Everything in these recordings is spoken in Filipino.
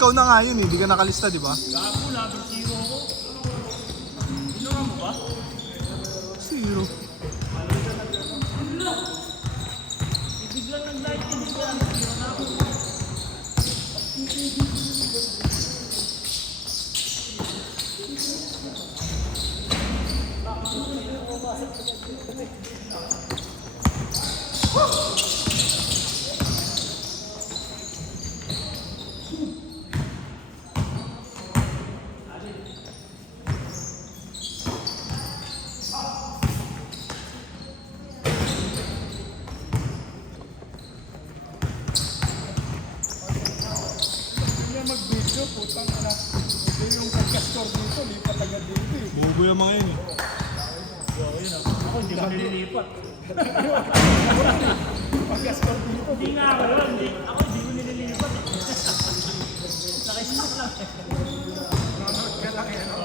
ikaw na nga yun eh, di ka nakalista, di ba? Gago, labing zero ako. Inuha mo ba? Zero. Biglang nag-light in. Zero na ako. Mag-video, putang ina. Ito yung pagka-score dito, lipat agad dito eh. Bobo yung mga yun eh. Oo, yun ako. Ako, hindi ko nililipat. Pagka-score dito. Hindi nga ako yun. Ako, hindi ko nililipat. Nakismas lang. Nanonood ka lang eh, no?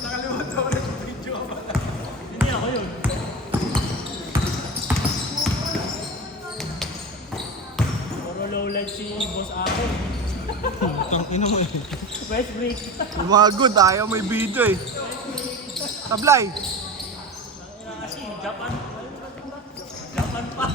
Nakalimutan ko rin yung video. Hindi ako yun. Puro low light si Boss Ako. Putang ina mo eh. West break. Umagod, ayaw may video eh. Tablay. Kasi Japan. Japan pa.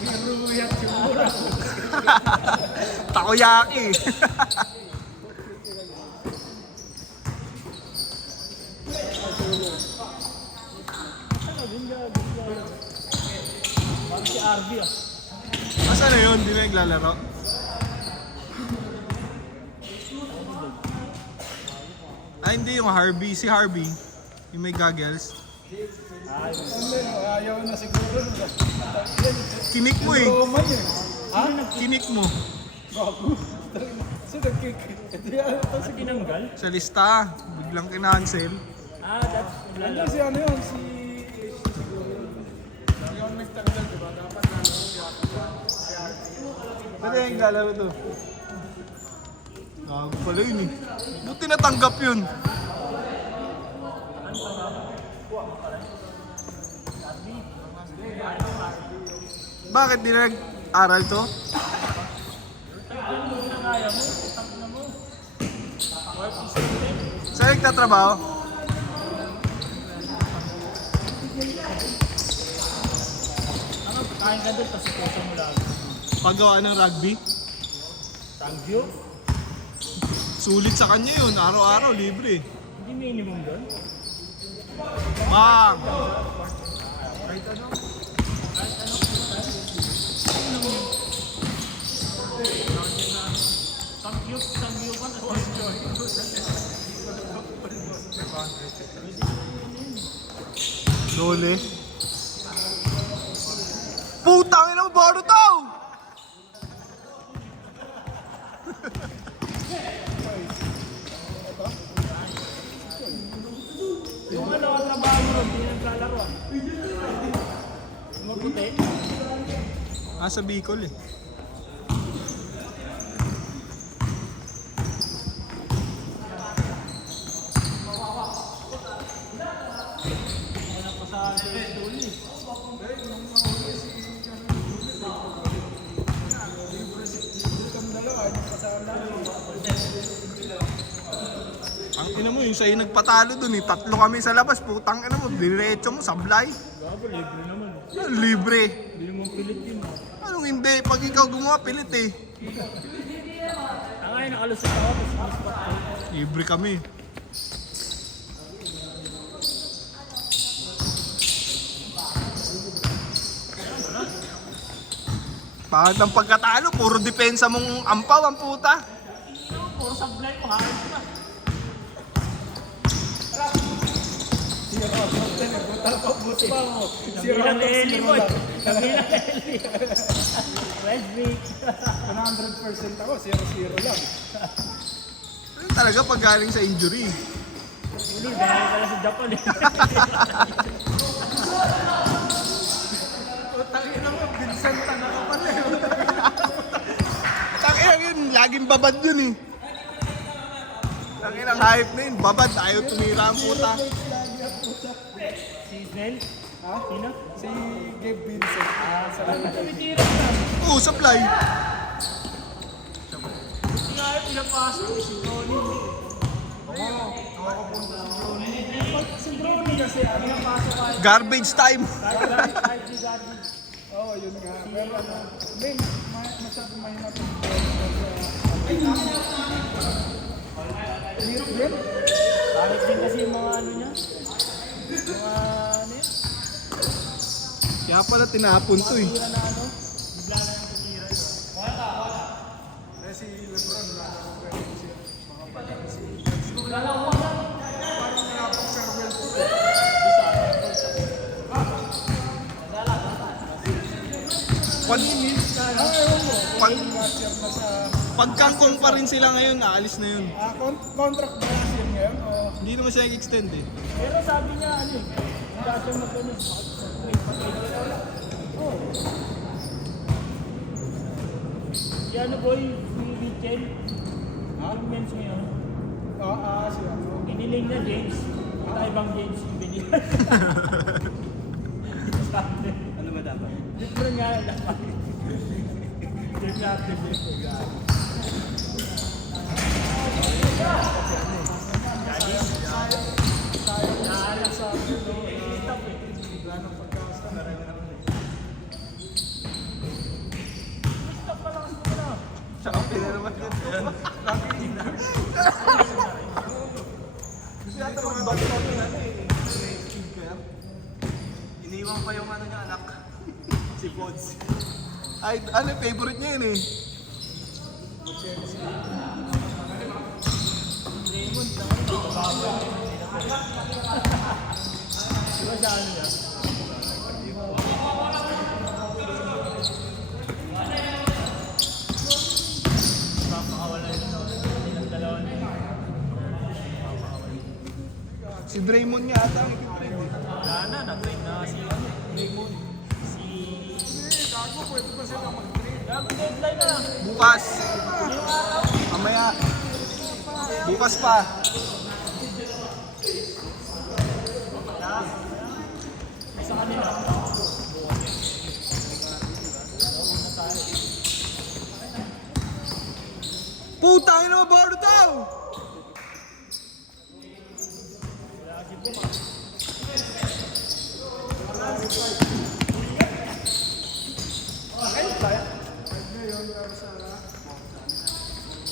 Nagiruyat yung mura. Takoyaki. Parang si RV ah. Asa na yun? Di na naglalaro? Ah, hindi yung Harvey. Si Harvey. Yung may goggles. Ayaw na siguro. Kinik mo eh. Roman eh. Ha? Kinik mo. Bago. So nag-kick. Ito yan. Ito si Tinanggal? Sa lista. Biglang kinancel. Ah, that's Ano si ano yun? Si... Yung nagtanggal, diba? Dapat na Pwede yung naglalaro to. Gago pala yun eh. Buti natanggap yun. Bakit di na nag-aral to? Saan nagtatrabaho? ano, kain ka doon, tapos ipasa mo lang. Paggawa ng rugby? Tangyo? Sulit sa kanya yun. Araw-araw, libre. Hindi minimum doon. Bang! Tangyo pa. Dole. Putang ina mo, Boruto! Yung ano, trabaho mo ron, hindi naglalaro ah. Maputi. Ah, sa Bicol eh. Wala pa sa Dole eh. Ang ina mo, yung sa'yo nagpatalo dun eh. Tatlo kami sa labas. Putang ina mo, diretso mo, sablay. Gago, libre naman. Ah, libre. Hindi mo pilit yun. Anong hindi? Pag ikaw gumawa, pilit eh. Ang ngayon, nakalusot ako, tapos spot ko. Libre kami. Pangit ng pagkatalo, puro depensa mong ampaw ang puta. Puro sablay ko, harap ka. Buti pa mo. Si Nabilang Ronald Eli si boy. Ronald. Nabilang Eli. West break. 100% ako, 0-0 lang. Ano talaga pag galing sa injury? Uli, dahil pala sa Japan eh. Tangina mo, Vincent na ka pala eh. Tangina yun, laging babad yun eh. Tangina hype na yun, babad, ayaw tumira ang puta. Si Snell. Ha? Ha? Sino? Si Gabe Vincent. Sa Tumitira na. Oo, supply. Hindi nga yung pinapasok si Tony. Si Brony kasi ano yung pasok ay. Garbage time. Kahit si Daddy. Oo, yun nga. Pero ano, may masyado mahina ito. Yun? Kahit din kasi yung mga ano niya. Mga ano yun? Kaya pala tinapon to eh. Tira na ano. Bigla na yung tira yun. Eh si Lebron na ako pero si mga pagkakas si parang nakapag-farewell po. Pag, Ewan mo. pag, Last year na sa pagkangkong pa rin sila ngayon, aalis na yun. contract ba last year ngayon? O Hindi naman siya extend eh. Pero sabi niya ano eh. Hindi siya magano. oh, Si ano boy, si Richel. Yung men's ngayon. si ano? Iniling na James. Kita ibang James yung binili. Ano ba dapat? Different nga dapat. James natin dito. Naalam sa stop eh. Ganong pagkasa. Stop pa lang sa na. Tsaka pinaraman yun. Gusto yata mag-back up yun ano eh. Iniwan pa yung ano niya anak. Si Pods. Ay, ano, favorite niya yun eh. Diba sa ano niya? Makakawala yun ng dalawa na yun. Si Draymond nga ata ang ikitrade eh. Wala na, nag-trade na si ano, Raymond. Si... Gago, pwede ba sila mag-trade? Gago deadline na. Bukas. Yung araw. Mamaya. Bukas pa. Sa kanila. Putang ina mo, Bardo daw!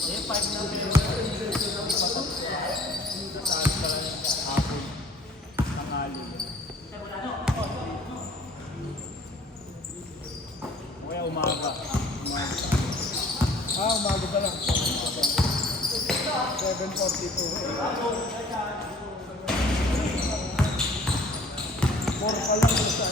Eh, 5 na. Tanghali. O kaya umaga. Umaga pa lang. 7:42. More pa lang sa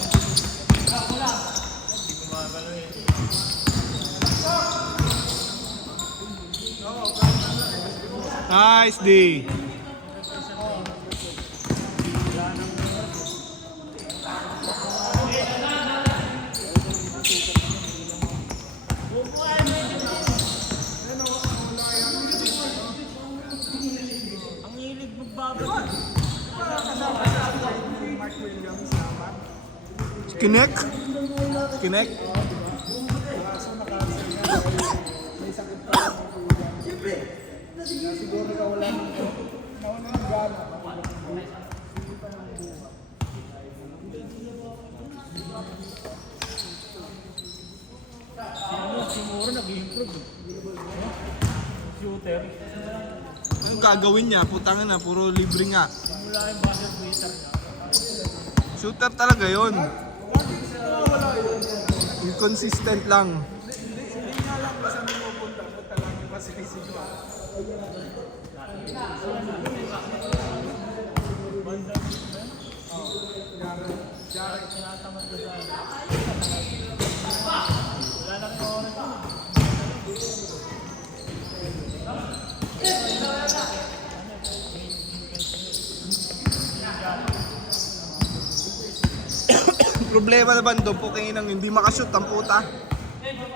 Nice D. Ang hilig magbabat. Mark Williams naman. Kinek? Kinek? Kaso na-cancel nga dahil may sakit pa lang ang Williams. Kaya siguro nawalan ng gana. Si Moro nag-improve. Shooter. Anong gagawin niya? Putangan na, puro libre nga. Simula yung buzzer beater. Shooter talaga yon. Inconsistent lang. Hindi nga lang kung saan pupunta. Punta lang yung masisigaw. Jared, tinatamad ko sa ano. Wala na kayong oras yun. Problema naman doon, pukingin ang hindi makashoot ang puta.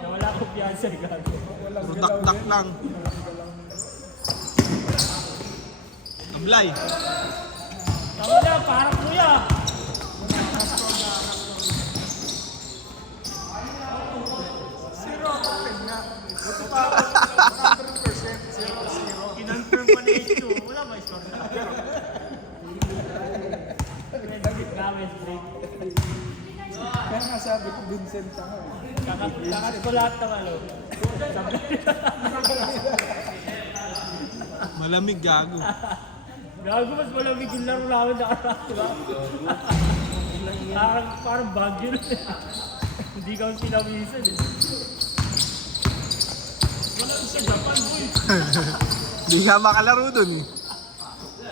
Nawala ko piyansa eh, gago. Puro dak-dak lang. Nablay. Tama na, parang kuya. namin straight. Kaya nga sabi ko, Vincent siya nga. Kakat ko lahat ng ano. Malamig gago. Gago, mas malamig yung laro namin nakaraan, diba? Parang bagyo na. Hindi kami pinawisan eh. Wala sa Japan, boy. Hindi ka makalaro dun eh.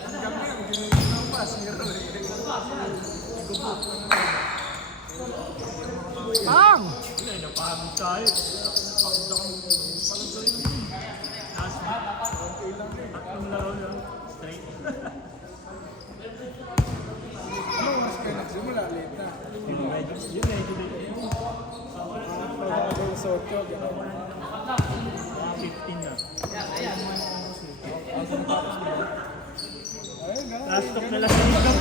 Kami ang ginagawa pa, zero eh. Pang! Wala, napagod tayo. Tatlong laro na. Straight. Ano mas kayo nagsimula? Late na. Medyo Pagkakagawin sa otyo, gano'n. 15 na. Ayun, gano'n. Last talk na lang si Gab.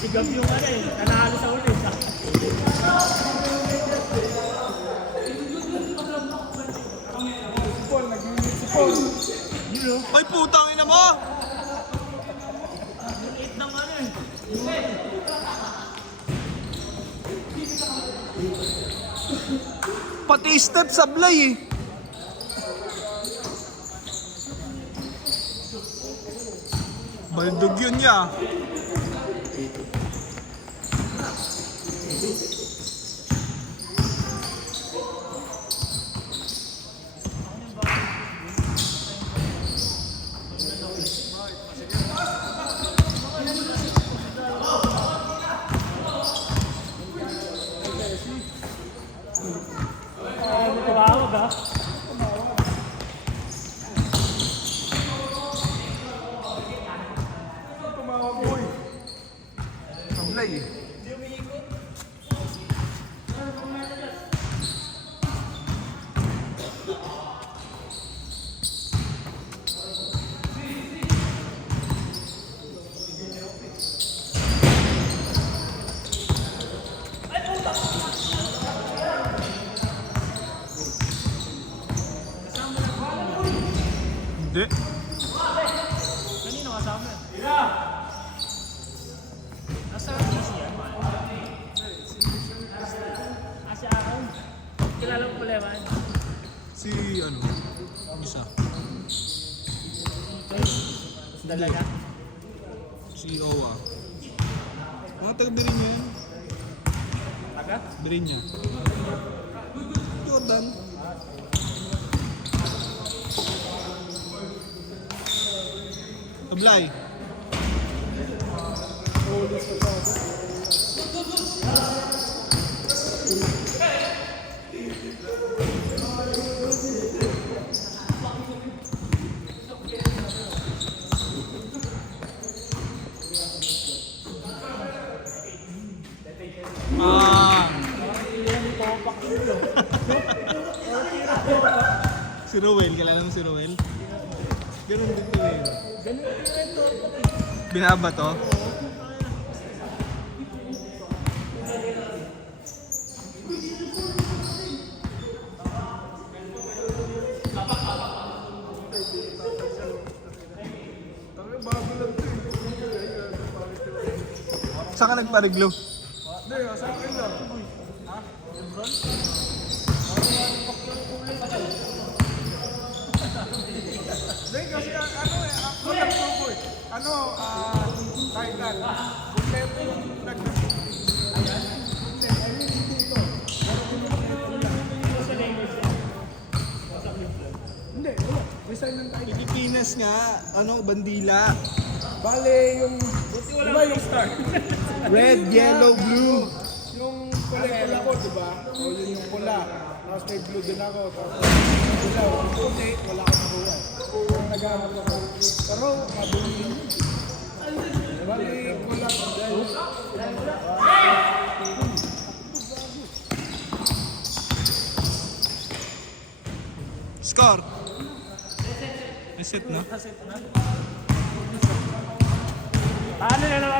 Si Gab yung ano eh, nanalo sa ulit. Si Paul, nag-unit si Paul. Yun o. Ay putang ina mo! Yung 8 ng ano eh. Pati step sablay eh. Baldog yun ya. Tumawag ah. Tumawag mo eh. Sablay eh. Hindi. Kanino kasama yan? Nasa PC yan, man. Si Aaron. Kilala mo pala yan. Si ano? Isa. Dalaga. Si Owa. Mga taga Birinya yan. Taga? Birinya. Jordan. Sablay. Ulis ko sa Ah. Si Ruel, kilala mo si Ruel? Ganun din to eh. Binaba to? bago lang to eh. Saan ka nagpariglo? Hindi, sa akin lang. Ha? Hindi, kasi ano eh, ako lang po eh. Ano, title. Kompleto yung nag-receive. Ayan. Hindi, I mean hindi ito. Hindi, wala. Resign ng title. Pilipinas nga, ano, bandila. Bale, yung... Di ba yung star? Red, yellow, blue. Yung kulay-pula ko, di ba? O yun yung pula. Tapos may blue din ako. Tapos pula, yung puti, wala akong nakuha. Yung naghahanap ako. Pero, mabuli yun. Bali, pula. Score. Reset na. Paano na naman?